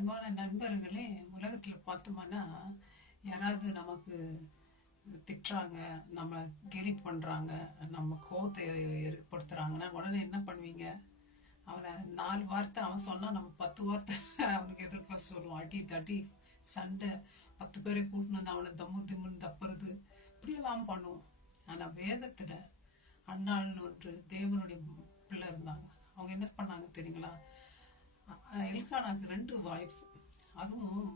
அன்பான நண்பர்களே, உலகத்துல பார்த்தோம்னா, யாராவது நமக்கு திட்டுறாங்க, நம்ம கேலி பண்றாங்க, நம்ம கோவத்தை ஏற்படுத்துறாங்கன்னா, உடனே என்ன பண்ணுவீங்க? அவன 4 வார்த்தை அவன் சொன்னா, நம்ம 10 வார்த்தை அவனுக்கு எதிர்க்க சொல்லுவோம். அடி, தடி, சண்டை, 10 பேரை கூட்டின்னு வந்து அவனை தம்மு திம்முன்னு தப்புறது, இப்படியெல்லாம் பண்ணுவோம். ஆனா வேதத்துல அன்னாள்னு ஒன்று தேவனுடைய பிள்ளை இருந்தாங்க. அவங்க என்ன பண்ணாங்க தெரியுங்களா? எல்கானாக்கு 2 வாய்ஃப். அதுவும்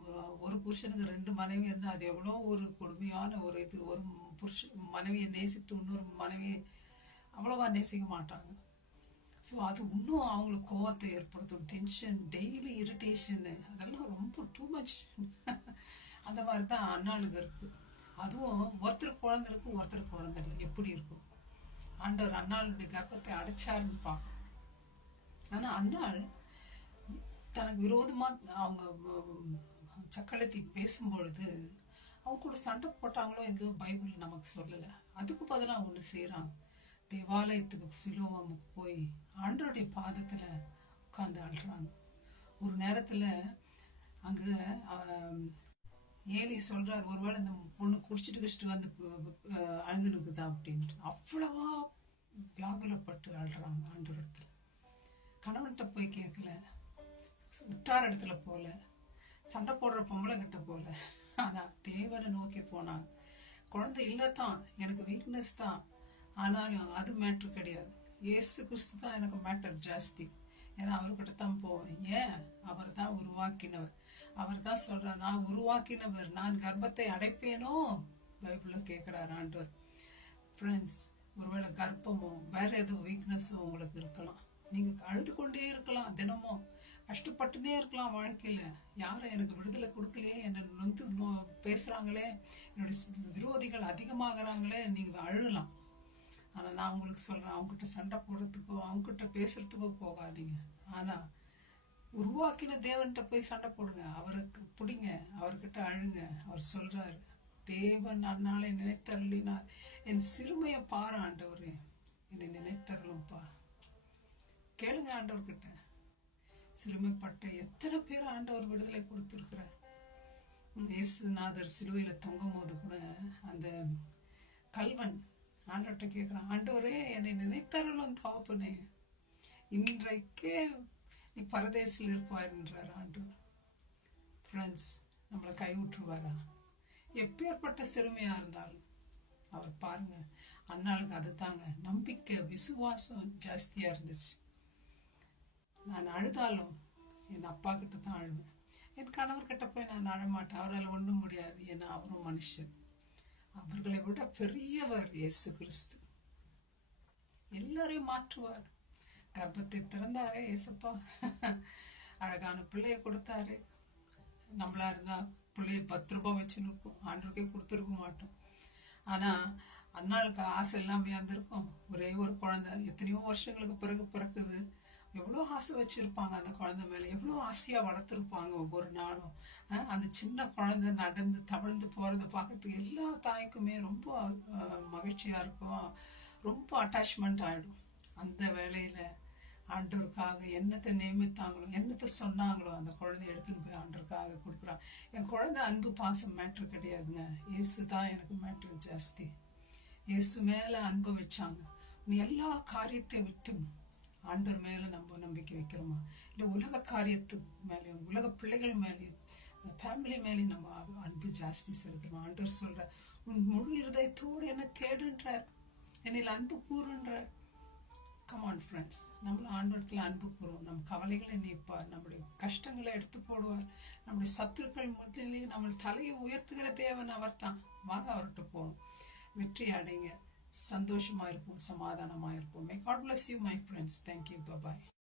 ஒரு புருஷனுக்கு 2 மனைவி இருந்தா அது எவ்வளோ ஒரு கொடுமையான ஒரு இது. ஒரு புருஷன் மனைவியை நேசித்து இன்னொரு மனைவியை அவ்வளவா நேசிக்க மாட்டாங்க. ஸோ அது இன்னும் அவங்களுக்கு கோவத்தை ஏற்படுத்தும். டென்ஷன், டெய்லி இரிட்டேஷனு, அதெல்லாம் ரொம்ப டூ மச். அந்த மாதிரி தான் அண்ணாளுக்கு இருக்கு. அதுவும் ஒருத்தர் குழந்தை இருக்கும், ஒருத்தர் குழந்தை இல்லை. எப்படி இருக்கும்? ஆண்டவர் அண்ணாளுடைய கர்ப்பத்தை அடைச்சாருன்னு பார்க்கணும். ஆனா அண்ணாள் தனக்கு விரோதமா அவங்க சக்களத்தி பேசும்பொழுது அவங்க கூட சண்டை போட்டாங்களோ எதுவும் பைபிள் நமக்கு சொல்லலை. அதுக்கு பதிலாக ஒன்று செய்கிறாங்க. தேவாலயத்துக்கு சிலுவாமுக்கு போய் ஆண்டோடைய பாதத்தில் உட்காந்து அழுறாங்க. ஒரு நேரத்தில் அங்கே ஏலி சொல்கிறார், ஒருவேளை இந்த பொண்ணு குடிச்சிட்டு வந்து அழுது நிற்குதா அப்படின்ட்டு. அவ்வளவா வியாகுலப்பட்டு அழுறாங்க ஆண்டோடத்துல. கணவன்கிட்ட போய் கேட்கல, உற்றார இடத்துல போல, சண்டை போடுற பொம்பளை கிட்ட போல. ஆனா தேவனை நோக்கி போனாங்க. குழந்தை இல்லத்தான், எனக்கு வீக்னஸ் தான், ஆனாலும் அது மேட்ரு கிடையாது. ஏசு கிறிஸ்து தான் எனக்கு மேட்டர் ஜாஸ்தி. ஏன்னா அவர்கிட்ட தான் போவேன். ஏன்? அவர் தான் உருவாக்கினவர். அவர் தான் சொல்றார், நான் உருவாக்கினவர், நான் கர்ப்பத்தை அடைப்பேனோ பைபிள்ல கேட்கிறார் ஆண்டவர். ஃப்ரெண்ட்ஸ், ஒருவேளை கர்ப்பமோ வேற எதுவும் வீக்னஸோ உங்களுக்கு இருக்கலாம். நீங்க அழுது கொண்டே இருக்கலாம், தினமும் கஷ்டப்பட்டுனே இருக்கலாம் வாழ்க்கையில. யாரும் எனக்கு விடுதலை கொடுக்கலையே, என்னை நொந்து பேசுறாங்களே, என்னுடைய விரோதிகள் அதிகமாகறாங்களே, நீங்க அழலாம். ஆனா நான் உங்களுக்கு சொல்றேன், அவங்ககிட்ட சண்டை போடுறதுக்கோ அவங்ககிட்ட பேசுறதுக்கோ போகாதீங்க. ஆனா உருவாக்கின தேவன்கிட்ட போய் சண்டை போடுங்க, அவருக்கு பிடிங்க, அவர்கிட்ட அழுங்க. அவர் சொல்றாரு, தேவன் அந்நாளை நினைத்தருளினார், என் சிறுமையை பாரு ஆண்டவரே, என்னை நினைத்தருளும் பார். கேளுங்க ஆண்டவர்கிட்ட. சிறுமைப்பட்ட எத்தனை பேர் ஆண்டவர் விடுதலை கொடுத்திருக்கிறார். இயேசுநாதர் சிலுவையில தொங்கும் போது கூட அந்த கல்வன் ஆண்டவர்கிட்ட கேட்கிறான், ஆண்டவரே என்னை நினைத்தருளும் தாப்பனே, இன்றைக்கே நீ பரதேசில் இருப்பார் என்றார் ஆண்டவர். ஃப்ரெண்ட்ஸ், நம்மளை கைவிட்டுருவாரா? எப்பேற்பட்ட சிறுமையா இருந்தாலும் அவர் பாருங்க. அண்ணாளுக்கு அது தாங்க நம்பிக்கை, விசுவாசம் ஜாஸ்தியா இருந்துச்சு. நான் அழுதாலும் என் அப்பா கிட்ட தான் அழுவேன். என் கணவர்கிட்ட போய் நான் அழமாட்டேன், அவரால் ஒன்றும் முடியாது, ஏன்னா அவரும் மனுஷன். அவர்களை விட பெரியவர் இயேசு கிறிஸ்து. எல்லாரையும் மாற்றுவார். கர்ப்பத்தை திறந்தாரே ஏசப்பா, அழகான பிள்ளைய கொடுத்தாரு. நம்மளா இருந்தா பிள்ளைய 10 ரூபாய் வச்சு நிற்போம், ஆண்டவருக்கே கொடுத்துருக்க மாட்டோம். ஆனா அண்ணாளுக்கு ஆசை எல்லாமே இருந்திருக்கும். ஒரே ஒரு குழந்தை எத்தனையோ வருஷங்களுக்கு பிறகு பிறக்குது. எவ்வளோ ஆசை வச்சிருப்பாங்க அந்த குழந்தை மேல, எவ்வளோ ஆசையா வளர்த்துருப்பாங்க ஒவ்வொரு நாளும். அந்த சின்ன குழந்தை நடந்து தவழ்ந்து போறதை பார்க்கறதுக்கு எல்லா தாய்க்குமே ரொம்ப மகிழ்ச்சியா இருக்கும், ரொம்ப அட்டாச்மெண்ட் ஆயிடும். அந்த வேலையில ஆண்டவருக்காக என்னத்தை நியமித்தாங்களோ, என்னத்தை சொன்னாங்களோ, அந்த குழந்தைய எடுத்துன்னு போய் ஆண்டவருக்காக கொடுக்குறான். என் குழந்தை அன்பு பாசம் மேட்ரு கிடையாதுங்க, இயேசு தான் எனக்கு மேட்ரு ஜாஸ்தி. இயேசு மேல அன்பு வச்சாங்க. நீ எல்லா காரியத்தை விட்டு ஆண்டவர் மேல நம்ம நம்பிக்கை வைக்கிறோமா, இல்லை உலக காரியத்துக்கு மேலேயும் உலக பிள்ளைகள் மேலேயும் ஃபேமிலி மேலேயும் நம்ம அன்பு ஜாஸ்தி செலுத்துறோம்? ஆண்டவர் சொல்ற, உன் முழு இருதயத்தோடு என்ன தேடுன்றார், என்னையில் அன்பு கூறுன்றார். கமான் ஃப்ரெண்ட்ஸ், நம்மள ஆண்டவரத்தில் அன்பு கூறுவோம். நம்ம கவலைகளை நீப்பார், நம்முடைய கஷ்டங்களை எடுத்து போடுவார். நம்முடைய சத்துருக்கள் முதலிலேயே நம்ம தலையை உயர்த்துகிற தேவன் அவர் தான். வாங்க அவர்கிட்ட போவோம், வெற்றி அடைங்க, சந்தோஷமா இருப்போம், சமாதானமா இருப்போம். May God bless you, my friends. Thank you. Bye bye.